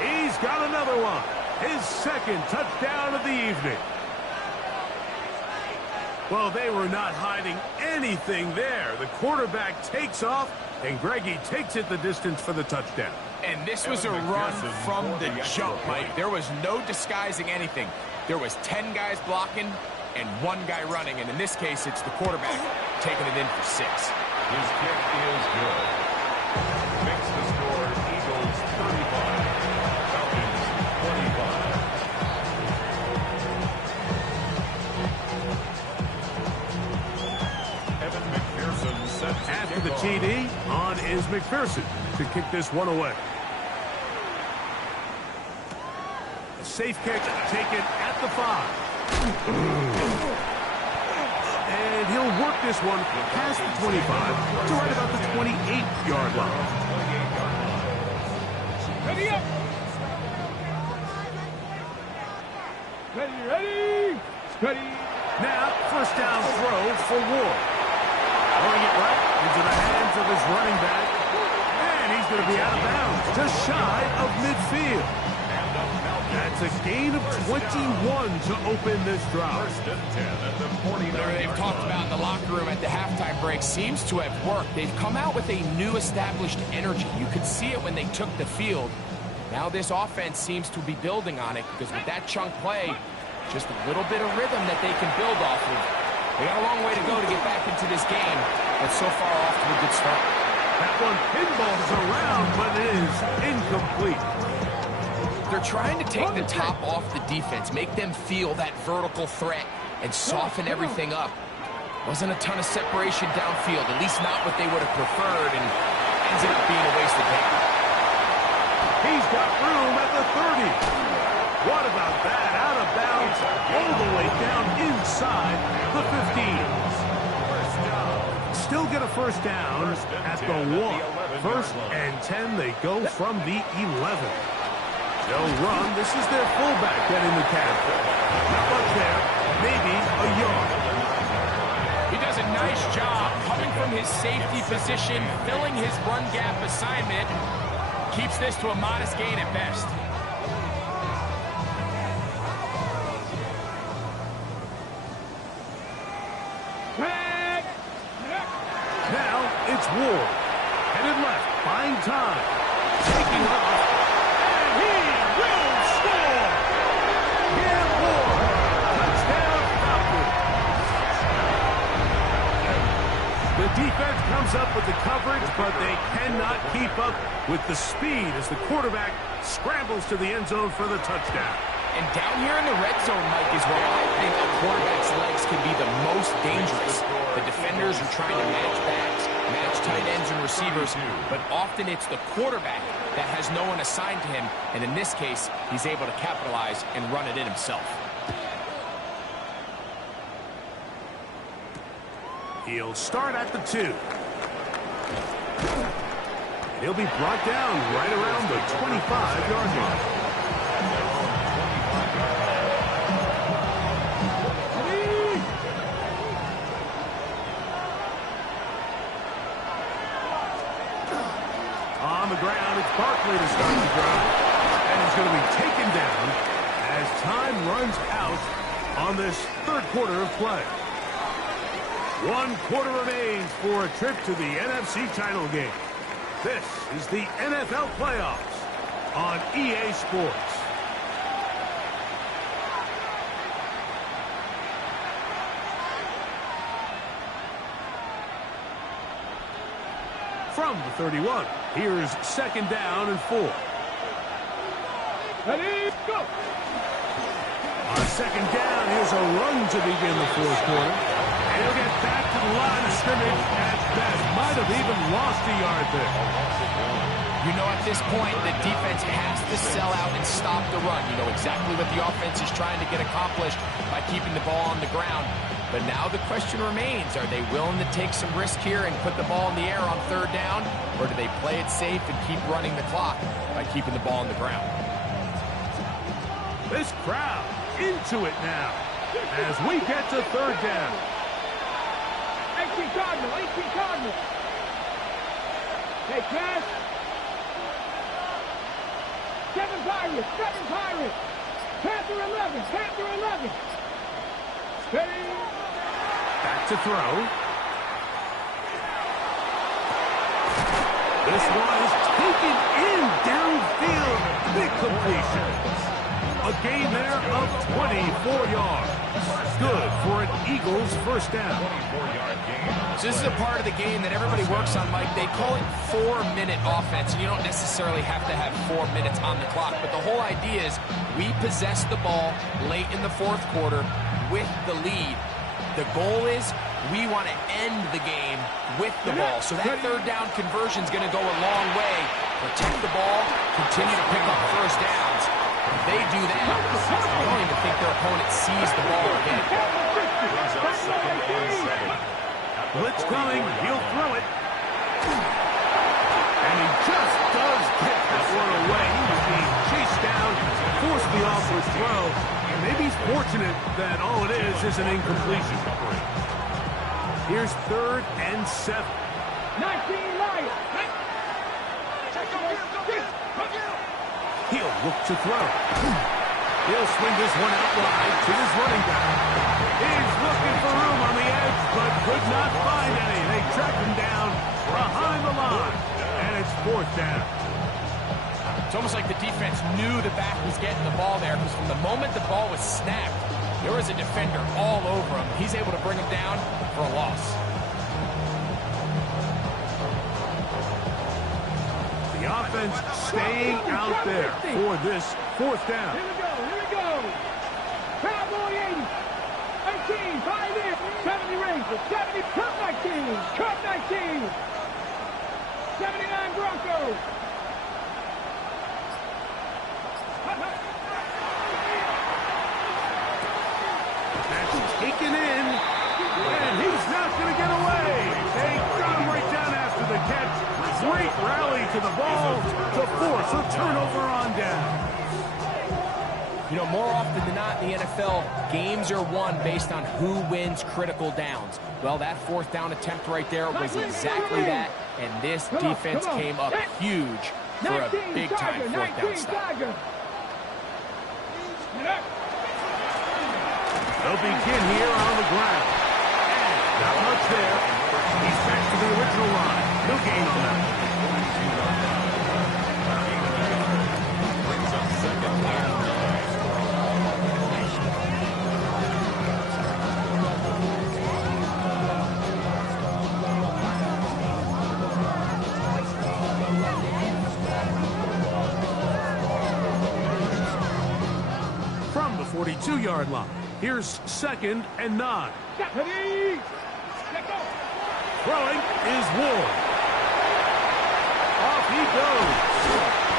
He's got another one. His 2nd touchdown of the evening. Well, they were not hiding anything there. The quarterback takes off, and Greggy takes it the distance for the touchdown. And this was a run from the jump, Mike. There was no disguising anything. There was 10 guys blocking and 1 guy running, and in this case, it's the quarterback taking it in for 6. His kick is good. Makes the score Eagles 35, Falcons 25. After the TD, on is McPherson to kick this one away. A safe kick taken at the 5. And he'll work this one past the 25 to right about the 28-yard line. Ready up. Ready. Now, 1st down throw for Ward. Throwing it right into the hands of his running back. And he's going to be out of bounds, just shy of midfield. That's a gain of 21 to open this drive. Whatever they've talked about in the locker room at the halftime break seems to have worked. They've come out with a new established energy. You could see it when they took the field. Now this offense seems to be building on it because with that chunk play, just a little bit of rhythm that they can build off of. They got a long way to go to get back into this game, but so far off to a good start. That one pinballs around, but it is incomplete. They're trying to take the top off the defense, make them feel that vertical threat, and soften everything up. Wasn't a ton of separation downfield, at least not what they would have preferred, and ends up being a wasted game. He's got room at the 30. What about that? Out of bounds, all the way down inside the 15. Still get a 1st down at the 1. 1st and 10, they go from the 11. They'll run. This is their fullback getting the tackle. Not much there. Maybe a yard. He does a nice job coming from his safety position, filling his run gap assignment. Keeps this to a modest gain at best. Now it's Ward. Headed left, buying time. Taking off. And he will score! Cam Ward. Touchdown, Falcons. The defense comes up with the coverage, but they cannot keep up with the speed as the quarterback scrambles to the end zone for the touchdown. And down here in the red zone, Mike, is where I think a quarterback's legs can be the most dangerous. The defenders are trying to match backs, match tight ends and receivers, but often it's the quarterback that has no one assigned to him, and in this case, he's able to capitalize and run it in himself. He'll start at the 2. He'll be brought down right around the 25-yard line. Barkley to start the drive. And he's going to be taken down as time runs out on this third quarter of play. 1 quarter remains for a trip to the NFC title game. This is the NFL playoffs on EA Sports. From the 31, here's 2nd down and 4. Ready, go! On 2nd down, here's a run to begin the 4th quarter. And he'll get back to the line of scrimmage at best. Might have even lost a yard there. You know, at this point, the defense has to sell out and stop the run. You know exactly what the offense is trying to get accomplished by keeping the ball on the ground. But now the question remains, are they willing to take some risk here and put the ball in the air on 3rd down? Or do they play it safe and keep running the clock by keeping the ball on the ground? This crowd into it now as we get to 3rd down. 18 Cardinal, 18 Cardinal. Hey, pass. 7 Pirates, 7 Pirates. Panther 11, Panther 11. Steady. Back to throw. This one is taken in downfield. Big completion. A gain there of 24 yards. Good for an Eagles 1st down. 24-yard gain. So this is a part of the game that everybody works on, Mike. They call it 4-minute offense, and you don't necessarily have to have 4 minutes on the clock. But the whole idea is we possess the ball late in the 4th quarter with the lead. The goal is we want to end the game with the ball. So that 3rd down conversion is going to go a long way. Protect the ball, continue to pick up 1st downs. If they do that, I don't even think their opponent sees the ball again. Brings up 2nd and 7. Blitz coming, he'll throw it. And he just does get that one away. He was being chased down, forced the awkward throw. And maybe he's fortunate that all it is an incompletion. Here's 3rd and 7. 19 Lions. He'll look to throw. He'll swing this one out wide to his running back. He's looking for room on the edge, but could not find any. They track him down behind the line, and it's 4th down. It's almost like the defense knew the back was getting the ball there, because from the moment the ball was snapped, there was a defender all over him. He's able to bring him down for a loss. The offense staying out there for this 4th down. Here we go. Cowboy 80. 18, Pioneer. 70 Rangers. 70, Cub 19. Cub 19. 79 Broncos. That's taken in, and he's not going to get away. They got him right down after the catch. Great rally to the ball to force a turnover on down. You know, more often than not in the NFL, games are won based on who wins critical downs. Well, that 4th down attempt right there was exactly that, and this defense came up huge for a big-time 4th down stop. They'll begin here on the ground. And not much there. He's back to the original line. No gain on that. Brings up 2nd and 9. From the 42-yard line, here's 2nd and 9. Throwing is Ward. Off he goes.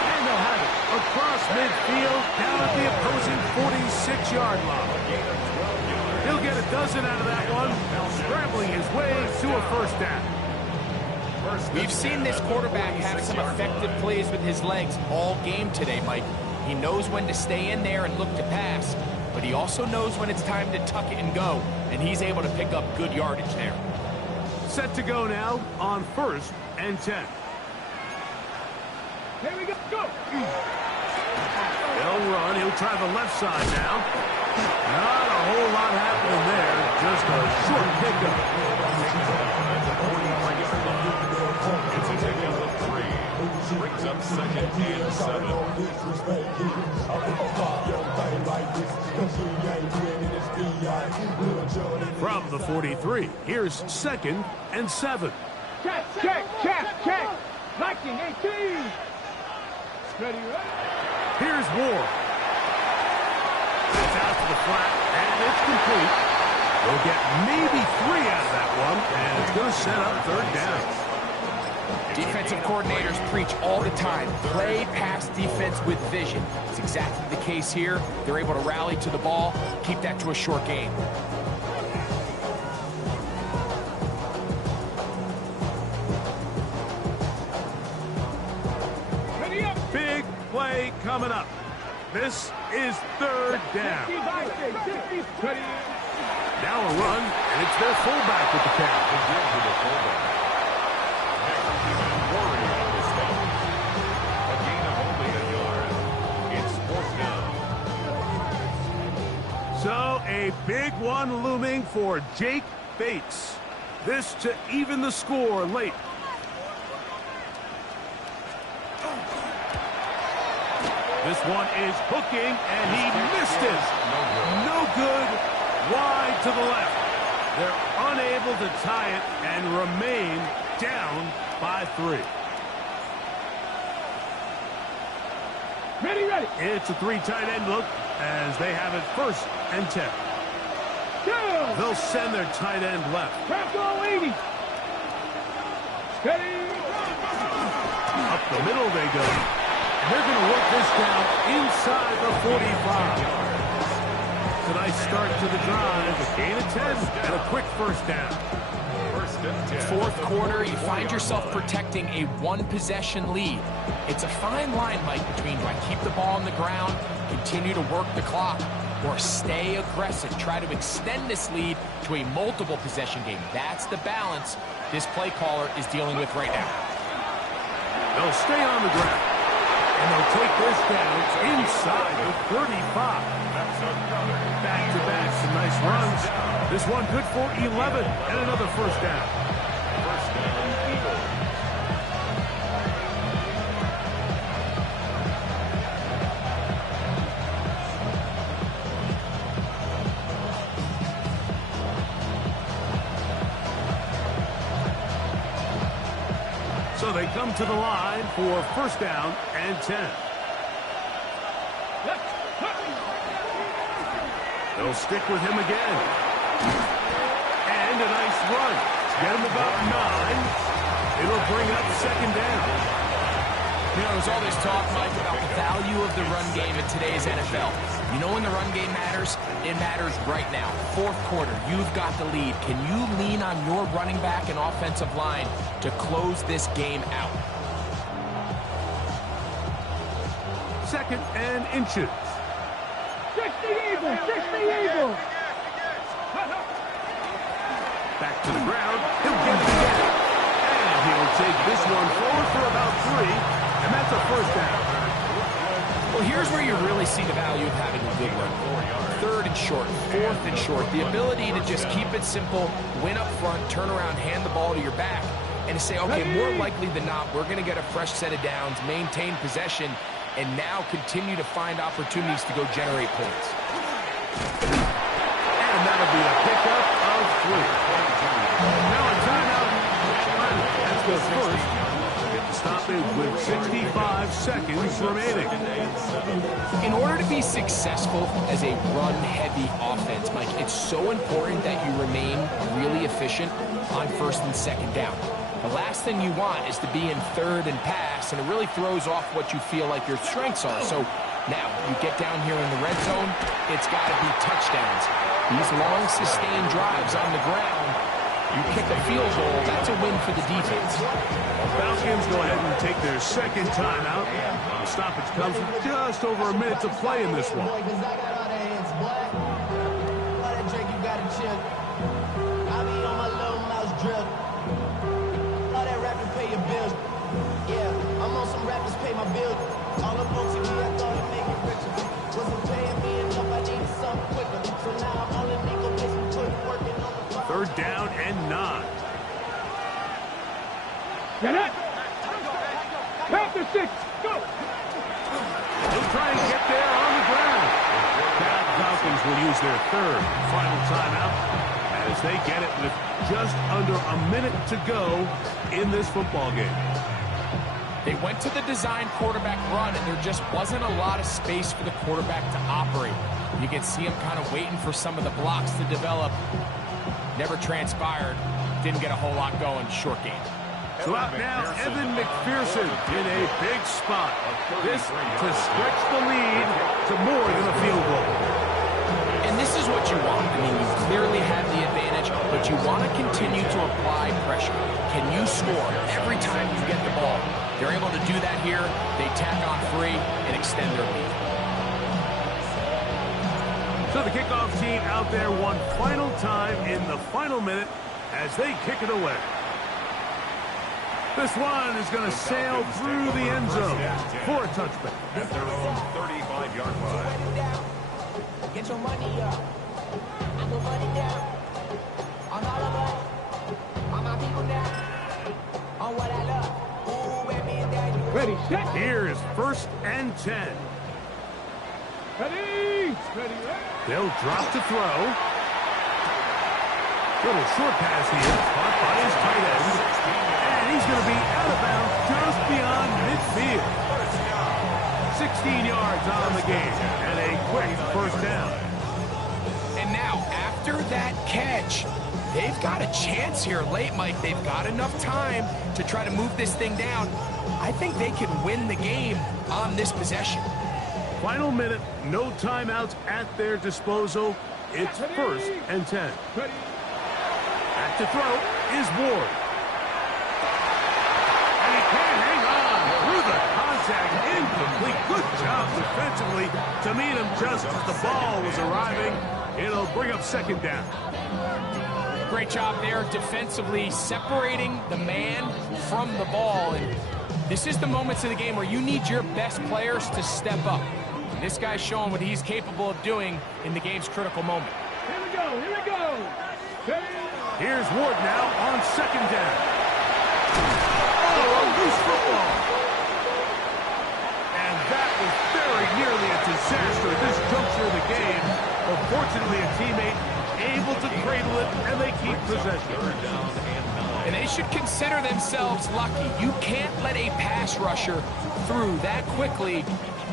And they'll have it across midfield, down at the opposing 46-yard line. He'll get a dozen out of that one, scrambling his way to a 1st down. We've seen this quarterback have some effective plays with his legs all game today, Mike. He knows when to stay in there and look to pass, but he also knows when it's time to tuck it and go, and he's able to pick up good yardage there. Set to go now on 1st and 10. Here we go. Go. They'll run. He'll try the left side now. Not a whole lot happening there. Just a short pickup. It's a takeout of 3. Brings up 2nd and 7. From the 43, here's 2nd and 7. Check. 1918. Ready, right? Here's Ward. It's out to the flat, and it's complete. We'll get maybe 3 out of that one, and it's going to set up 3rd down. Defensive coordinators preach all the time, play pass defense with vision. It's exactly the case here. They're able to rally to the ball, keep that to a short game. Big play coming up. This is 3rd down. Now a run, and it's their fullback with the catch. So a big one looming for Jake Bates. This to even the score late. This one is hooking, and he missed it. No good. Wide to the left. They're unable to tie it and remain down by 3. Ready. It's a 3 tight end look as they have it 1st and 10. Down. They'll send their tight end left. Tackle 80. Steady. Up the middle they go. They're going to work this down inside the 45. It's a nice start to the drive. A gain of 10 and a quick 1st down. 1st and 10. 4th quarter, you find yourself protecting a 1-possession lead. It's a fine line, Mike, between do I keep the ball on the ground, continue to work the clock, or stay aggressive, try to extend this lead to a multiple possession game. That's the balance this play caller is dealing with right now. They'll stay on the ground. And they'll take this down. It's inside the 35. Back-to-back, some nice runs. This one good for 11 and another 1st down. 1st down, Eagles. So they come to the line for 1st down and 10. They'll stick with him again. And a nice run. Get him about 9. It'll bring up 2nd down. You know, there's all this talk, Mike, about the value of the run game in today's NFL. You know when the run game matters? It matters right now. 4th quarter, you've got the lead. Can you lean on your running back and offensive line to close this game out? 2nd and inches. 60 Eagles. Back to the ground. He'll get it again. And he'll take this one forward for about 3. And that's a 1st down. Well, here's where you really see the value of having a good run. 3rd and short, 4th and short. The ability to just keep it simple, win up front, turn around, hand the ball to your back, and to say, okay, more likely than not, we're going to get a fresh set of downs, maintain possession, and now continue to find opportunities to go generate points. And that'll be a pickup of 3. Now a timeout. That's the 1st. Stop it with 65 seconds remaining. In order to be successful as a run-heavy offense, Mike, it's so important that you remain really efficient on 1st and 2nd down. The last thing you want is to be in 3rd and pass, and it really throws off what you feel like your strengths are. So now you get down here in the red zone, it's got to be touchdowns. These long, sustained drives on the ground, you kick a field goal, that's a win for the defense. Falcons go ahead and take their 2nd timeout. The stoppage comes with just over a minute to play in this one. Pay your bills. Yeah, I'm on some rappers pay my down and 9. Get it. Count to 6. Go. They'll try and get there on the ground. Now the Falcons will use their third final timeout as they get it with just under a minute to go in this football game. They went to the design quarterback run, and there just wasn't a lot of space for the quarterback to operate. You can see him kind of waiting for some of the blocks to develop. Never transpired. Didn't get a whole lot going. Short game. So out now, Evan McPherson in a big spot. This to stretch the lead to more than a field goal. And this is what you want. I mean, you clearly have the advantage, but you want to continue to apply pressure. Can you score every time you get the ball? They're able to do that here. They tack on 3 and extend their lead. So the kickoff team out there one final time in the final minute as they kick it away. This one is going to sail through the end zone for a touchback. At their own 35-yard line. Get your money up. I put money down. On all of us. On my people now. On what I love. Ooh, baby, that you. Ready, set. Here is 1st and 10. Ready. Ready. They'll drop to throw. Little short pass here, caught by his tight end. And he's going to be out of bounds just beyond midfield. 16 yards on the game and a quick first down. And now, after that catch, they've got a chance here late, Mike. They've got enough time to try to move this thing down. I think they can win the game on this possession. Final minute, no timeouts at their disposal. It's 1st and 10. Ready. At the throw is Ward. And he can't hang on through the contact. Incomplete. Good job defensively to meet him just as the ball was arriving. It'll bring up 2nd down. Great job there defensively, separating the man from the ball. And this is the moments in the game where you need your best players to step up. And this guy's showing what he's capable of doing in the game's critical moment. Here we go. Here we go. Ready. Here's Ward now on 2nd down. Oh, a loose football. And that was very nearly a disaster at this juncture of the game. But fortunately, a teammate able to cradle it, and they keep possession. And they should consider themselves lucky. You can't let a pass rusher through that quickly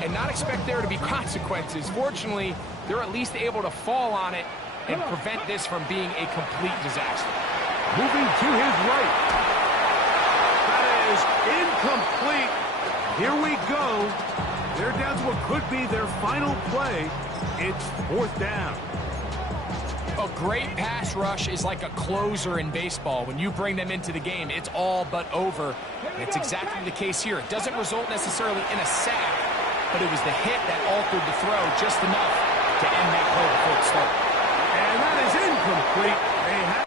and not expect there to be consequences. Fortunately, they're at least able to fall on it and prevent this from being a complete disaster. Moving to his right. That is incomplete. Here we go. They're down to what could be their final play. It's 4th down. A great pass rush is like a closer in baseball. When you bring them into the game, it's all but over. And it's exactly the case here. It doesn't result necessarily in a sack, but it was the hit that altered the throw just enough to end that play before it started. And that is incomplete. They have